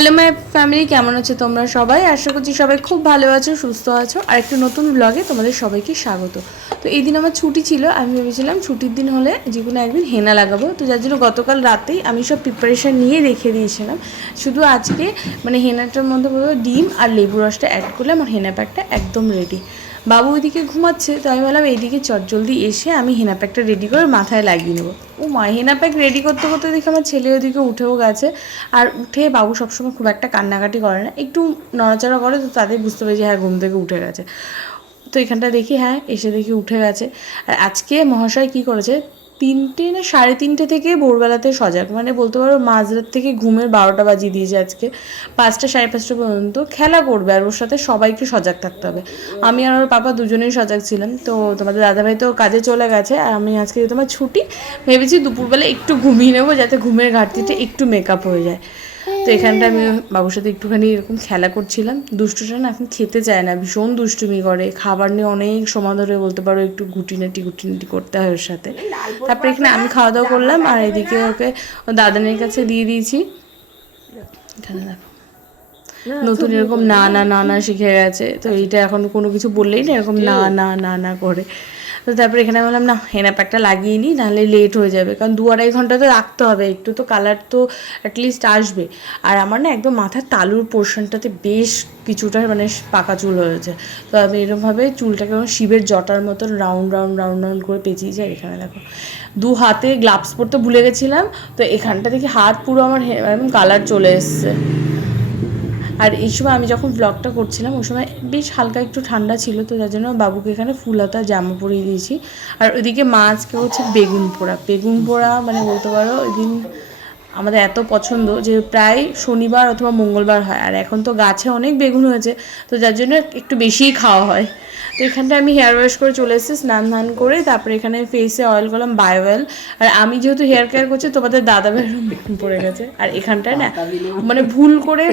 Hello my family, কেমন আছো তোমরা সবাই? আশা করছি সবাই খুব ভালো আছো, সুস্থ আছো। আর একটা নতুন ব্লগে তোমাদের সবাইকে স্বাগত। তো এই দিন আমার ছুটি ছিল, আমি ভেবেছিলাম ছুটির দিন হলে যে কোনো একদিন হেনা লাগাবো। তো যার জন্য গতকাল রাতেই আমি সব প্রিপারেশান নিয়ে রেখে দিয়েছিলাম। শুধু আজকে হেনাটার মধ্যে বলবো ডিম আর লেবু রসটা অ্যাড করলে আমার হেনা প্যাকটা একদম রেডি। বাবু ওইদিকে ঘুমাচ্ছে, তো আমি বললাম এইদিকে চটজলদি এসে আমি হেনা প্যাকটা রেডি করে মাথায় লাগিয়ে নেবো। ও মা, হেনা প্যাক রেডি করতে করতে দেখি আমার ছেলে ওইদিকে উঠেও গেছে। আর উঠে বাবু সবসময় খুব একটা কান্নাকাটি করে না, একটু নড়াচড়া করে, তো তাদের বুঝতে পারি যে হ্যাঁ ঘুম থেকে উঠে গেছে। তো এখানটা দেখি হ্যাঁ এসে দেখি উঠে গেছে। আর আজকে মহাশয় কি করেছে, 3টে না 3:30 থেকে ভোরবেলাতে সজাগ, বলতে পারো মাঝরাত থেকে ঘুমের 12টা বাজিয়ে দিয়েছে। আজকে 5টা 5:30 পর্যন্ত খেলা করবে, আর ওর সাথে সবাইকে সজাগ থাকতে হবে। আমি আর ওর পাপা দুজনেই সজাগ ছিলাম। তো তোমাদের দাদাভাই তো কাজে চলে গেছে, আর আমি আজকে তোমার ছুটি, ভেবেছি দুপুরবেলা একটু ঘুমিয়ে নেবো যাতে ঘুমের ঘাটতিটা একটু মেকআপ হয়ে যায়। তো এখানটা আমি বাবুর সাথে একটুখানি এরকম খেলা করছিলাম। দুষ্টুটা না এখন খেতে চায় না, ভীষণ দুষ্টুমি করে, খাবার নিয়ে অনেক সময় ধরে বলতে পারো একটু গুটিনাটি করতে হয় ওর সাথে। তারপরে এখানে আমি খাওয়া দাওয়া করলাম, আর এদিকে ওকে দাদানের কাছে দিয়ে দিয়েছি। এখানে দেখো নতুন এরকম না না না না শিখে গেছে, তো এইটা এখন কোনো কিছু বললেই না এরকম না না না না করে। তো তারপরে এখানে বললাম না হেনা প্যাকটা লাগিয়ে নিই, নাহলে লেট হয়ে যাবে, কারণ 2-2.5 ঘন্টা তো রাখতে হবে, একটু তো কালার তো অ্যাটলিস্ট আসবে। আর আমার না একদম মাথার তালুর পোর্শনটাতে বেশ কিছুটা পাকা চুল হয়েছে। তো আমি এরকমভাবে চুলটাকে শিবের জটার মতন রাউন্ড রাউন্ড রাউন্ড রাউন্ড করে পেঁচিয়েছি। আর এখানে দেখো 2 হাতে গ্লাভস পরতে ভুলে গেছিলাম, তো এখানটা দেখি হাত পুরো আমার একদম কালার চলে এসছে। আর এই সময় আমি যখন ব্লগটা করছিলাম ওই সময় বেশ হালকা একটু ঠান্ডা ছিল, তো যার জন্য বাবুকে এখানে ফুল হাতা জামা পরিয়ে দিয়েছি। আর ওইদিকে মা আজকে হচ্ছে বেগুন পোড়া বলতে পারো ওই দিন আমাদের এত পছন্দ যে প্রায় শনিবার অথবা মঙ্গলবার হয়। আর এখন তো গাছে অনেক বেগুন হয়েছে, তো যার জন্য একটু বেশিই খাওয়া হয়। তো এখানটা আমি হেয়ার ওয়াশ করে চলে এসেছি, স্নান ধান করে। তারপরে এখানে ফেসে অয়েল করলাম বায়ো অয়েল। আর আমি যেহেতু হেয়ার কেয়ার করছি, তোমাদের দাদা ভাইয়েরও বেগুন পড়ে গেছে। আর এখানটায় না ভুল করে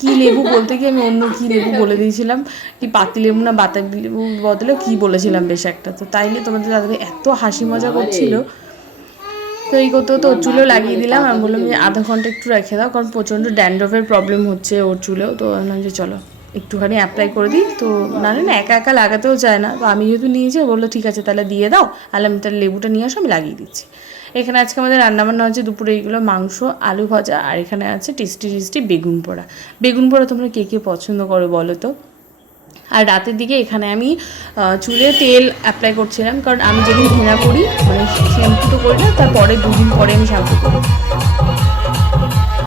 কি লেবু বলতে গিয়ে আমি অন্য কি লেবু বলে দিয়েছিলাম, কি পাতি লেবু না বাতাবি লেবু বদলে কি বলেছিলাম বেশ একটা। তো তাই নিয়ে তোমাদের দাদা ভাই এত হাসি মজা করছিল। তো এই করতে তো ওর চুলেও লাগিয়ে দিলাম। আমি বললাম যে আধা ঘন্টা একটু রেখে দাও, কারণ প্রচণ্ড ড্যান্ড্রফের প্রবলেম হচ্ছে ওর চুলেও। তো বললাম যে চলো একটুখানি অ্যাপ্লাই করে দিই। তো নাহলে না একা একা লাগাতেও চায় না, তো আমি যেহেতু নিয়েছি বললো ঠিক আছে তাহলে দিয়ে দাও, আমি তাহলে লেবুটা নিয়ে আসো, আমি লাগিয়ে দিচ্ছি। এখানে আজকে আমাদের রান্নাবান্না হচ্ছে দুপুরে এইগুলো মাংস, আলু ভাজা, আর এখানে আছে টেস্টি বেগুন পোড়া। তোমরা কে কে পছন্দ করো বলো তো? আর রাতের দিকে এখানে আমি চুলে তেল অ্যাপ্লাই করছিলাম, কারণ আমি যেদিন হেনা করি শ্যাম্পু তো করি না, তারপরে 2 দিন পরে আমি শ্যাম্পু করি।